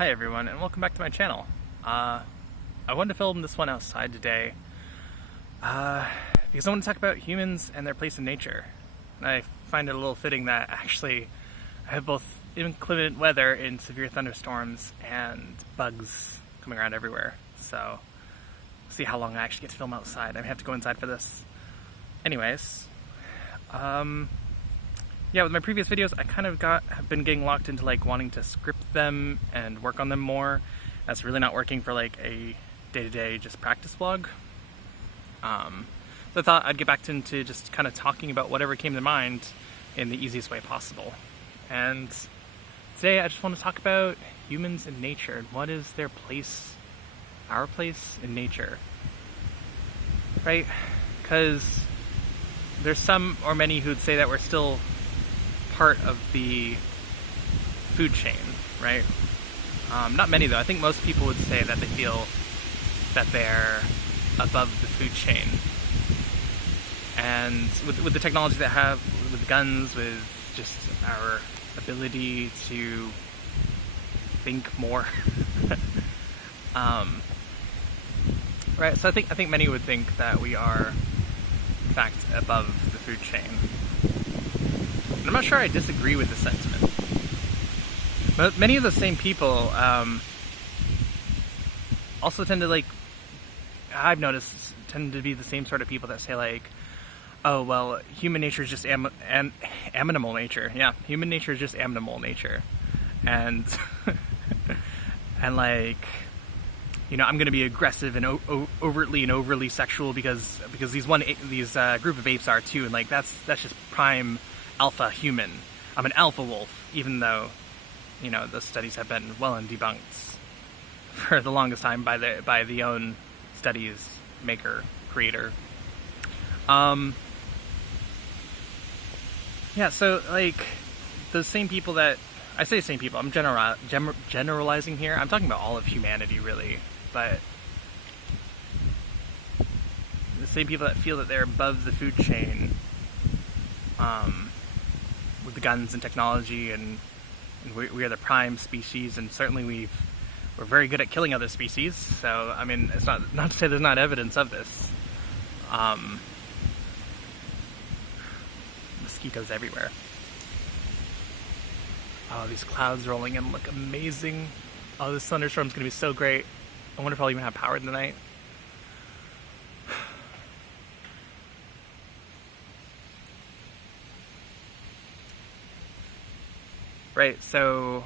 Hi everyone, and welcome back to my channel. I wanted to film this one outside today because I want to talk about humans and their place in nature. And I find it a little fitting that actually I have both inclement weather in severe thunderstorms and bugs coming around everywhere. So, see how long I actually get to film outside. I may have to go inside for this. Anyways, yeah, with my previous videos, I kind of have been getting locked into like wanting to script them and work on them more. That's really not working for like a day-to-day just practice vlog. So I thought I'd get back into just kind of talking about whatever came to mind in the easiest way possible. And today I just want to talk about humans and nature and what is their place, our place in nature, right? Because there's some or many who'd say that we're still part of the food chain, right? Not many though. I think most people would say that they feel that they're above the food chain. And with the technology that have, with guns, with just our ability to think more, right? So I think many would think that we are, in fact, above the food chain. And I'm not sure I disagree with the sentiment. But many of the same people also tend to, like, I've noticed, tend to be the same sort of people that say, like, oh, well, human nature is just animal nature. Yeah, human nature is just animal nature. And, and like, you know, I'm going to be aggressive and overtly sexual because these group of apes are too, and like that's just prime alpha human. I'm an alpha wolf, even though, you know, the studies have been well and debunked for the longest time by the own studies maker, creator. Yeah, so like those same people that I say same people, I'm generalizing here. I'm talking about all of humanity, really, but the same people that feel that they're above the food chain, with the guns and technology, and we are the prime species, and certainly we're very good at killing other species. So I mean, it's not to say there's not evidence of this. Mosquitoes everywhere. Oh, these clouds rolling in look amazing. Oh, this thunderstorm's gonna be so great. I wonder if I'll even have power tonight. Right, so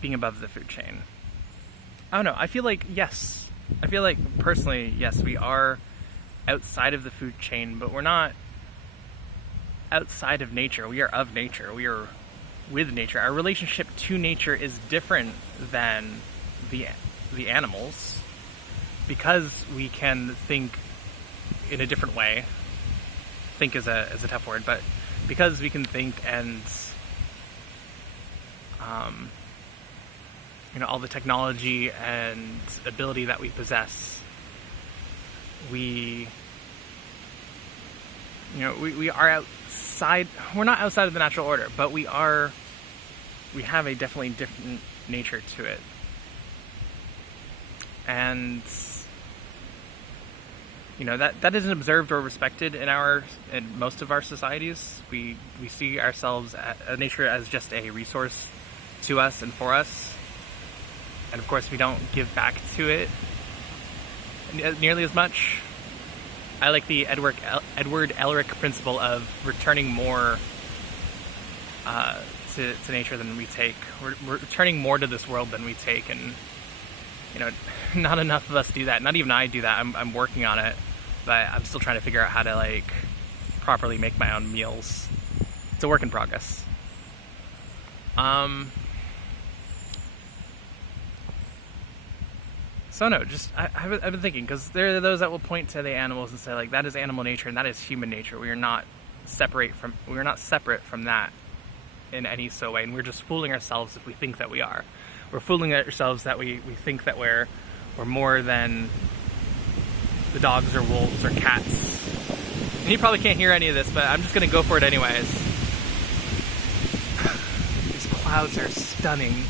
being above the food chain. I don't know, I feel like, yes. I feel like, personally, yes, we are outside of the food chain, but we're not outside of nature. We are of nature. We are with nature. Our relationship to nature is different than the animals because we can think in a different way. Think is a tough word, but because we can think and you know, all the technology and ability that we possess, we are outside. We're not outside of the natural order, but we have a definitely different nature to it. And you know, that isn't observed or respected in most of our societies. We see ourselves as nature as just a resource to us and for us, and of course we don't give back to it nearly as much. I like the Edward Elric principle of returning more to nature than we take. We're returning more to this world than we take, and you know, not enough of us do that. Not even I do that. I'm working on it, but I'm still trying to figure out how to like properly make my own meals. It's a work in progress. So no, just I've been thinking, because there are those that will point to the animals and say like that is animal nature and that is human nature. We are not separate from that in any so way, and we're just fooling ourselves if we think that we are. We're fooling ourselves that we think that we're more than the dogs or wolves or cats. And you probably can't hear any of this, but I'm just gonna go for it anyways. These clouds are stunning.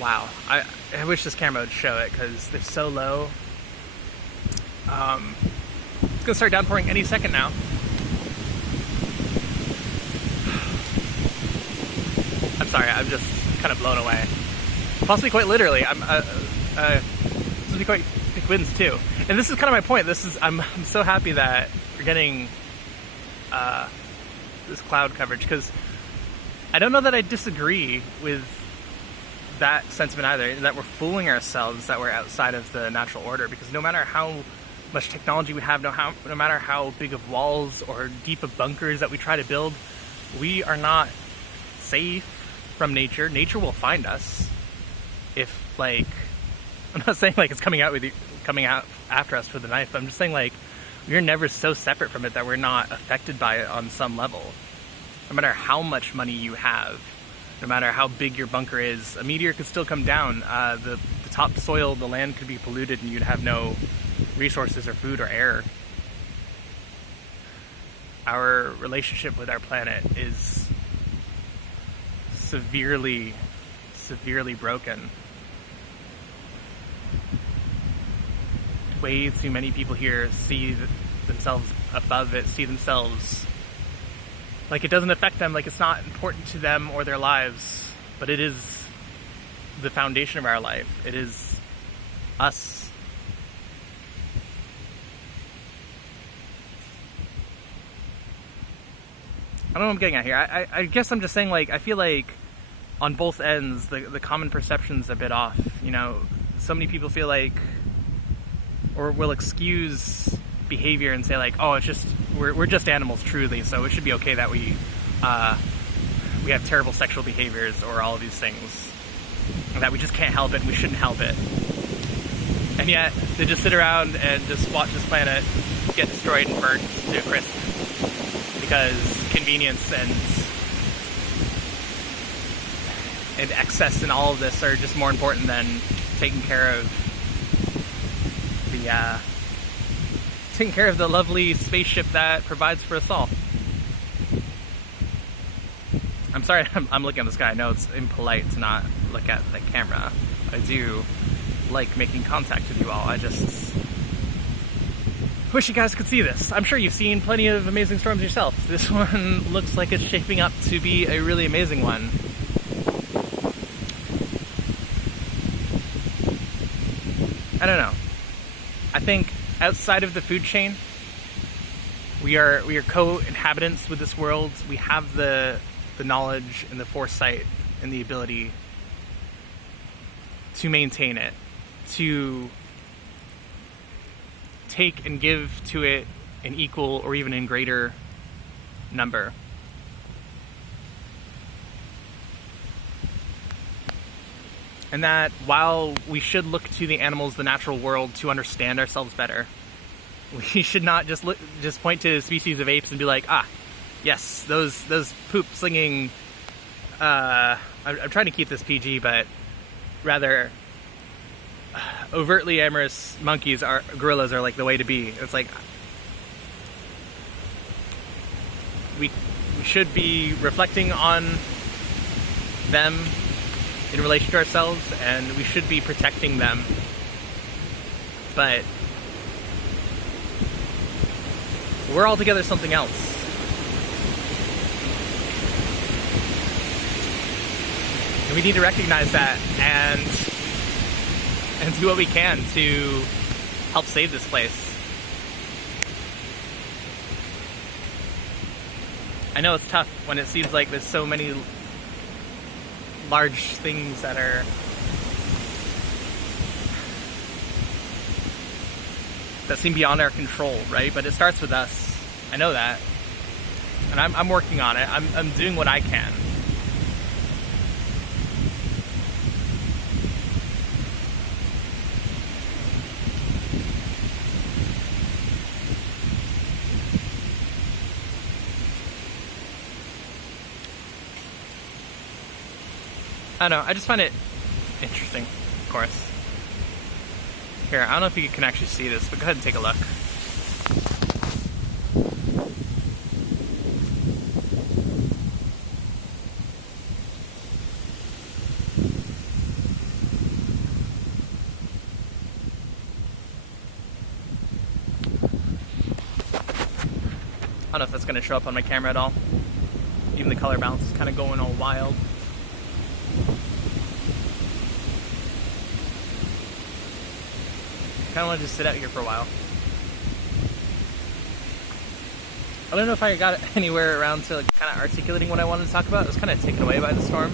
Wow. I wish this camera would show it because they're so low. It's gonna start downpouring any second now. I'm sorry, I'm just kind of blown away. Possibly quite literally. This will be quite big winds too. And this is kind of my point. I'm so happy that we're getting this cloud coverage, because I don't know that I disagree with that sentiment either, that we're fooling ourselves that we're outside of the natural order, because no matter how much technology we have, no matter how big of walls or deep of bunkers that we try to build, we are not safe from nature. Nature will find us if, like, I'm not saying like it's coming out after us for the knife. I'm just saying, like, we're never so separate from it that we're not affected by it on some level. No matter how much money you have, no matter how big your bunker is, a meteor could still come down. The topsoil, the land could be polluted, and you'd have no resources or food or air. Our relationship with our planet is severely, severely broken. Way too many people here see themselves above it, see themselves like it doesn't affect them, like it's not important to them or their lives, but it is the foundation of our life. It is us. I don't know what I'm getting at here. I guess I'm just saying, like, I feel like on both ends, the common perception's a bit off. You know, so many people feel like, or will excuse behavior and say, like, oh, it's just, we're just animals, truly, so it should be okay that we have terrible sexual behaviors or all of these things, and that we just can't help it and we shouldn't help it. And yet they just sit around and just watch this planet get destroyed and burnt to a crisp because convenience and excess and all of this are just more important than taking care of the lovely spaceship that provides for us all. I'm sorry, I'm looking at this guy. I know it's impolite to not look at the camera. I do like making contact with you all. I just wish you guys could see this. I'm sure you've seen plenty of amazing storms yourself. This one looks like it's shaping up to be a really amazing one. I don't know. I think outside of the food chain, we are co-inhabitants with this world. We have the knowledge and the foresight and the ability to maintain it, to take and give to it an equal or even in greater number. And that while we should look to the animals, the natural world, to understand ourselves better, we should not just point to species of apes and be like, yes, those poop-slinging, I'm trying to keep this PG, but rather overtly amorous gorillas are like the way to be. It's like, we should be reflecting on them in relation to ourselves, and we should be protecting them. But we're altogether something else. And we need to recognize that and do what we can to help save this place. I know it's tough when it seems like there's so many large things that seem beyond our control, right? But it starts with us. I know that. And I'm working on it. I'm doing what I can. I don't know, I just find it interesting, of course. Here, I don't know if you can actually see this, but go ahead and take a look. don't know if that's going to show up on my camera at all. Even the color balance is kind of going all wild. I kind of want to just sit out here for a while. I don't know if I got anywhere around to like, kind of articulating what I wanted to talk about. It was kind of taken away by the storm.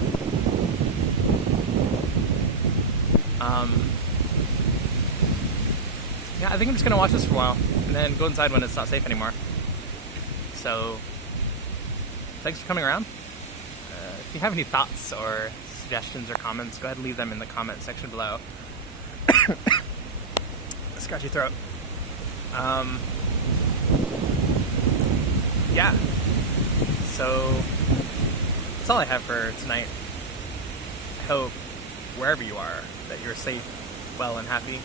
Yeah, I think I'm just going to watch this for a while and then go inside when it's not safe anymore. So, thanks for coming around. If you have any thoughts or suggestions or comments, go ahead and leave them in the comment section below. Scratchy throat. Yeah. So, that's all I have for tonight. I hope, wherever you are, that you're safe, well, and happy. And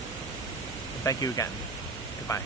thank you again. Goodbye.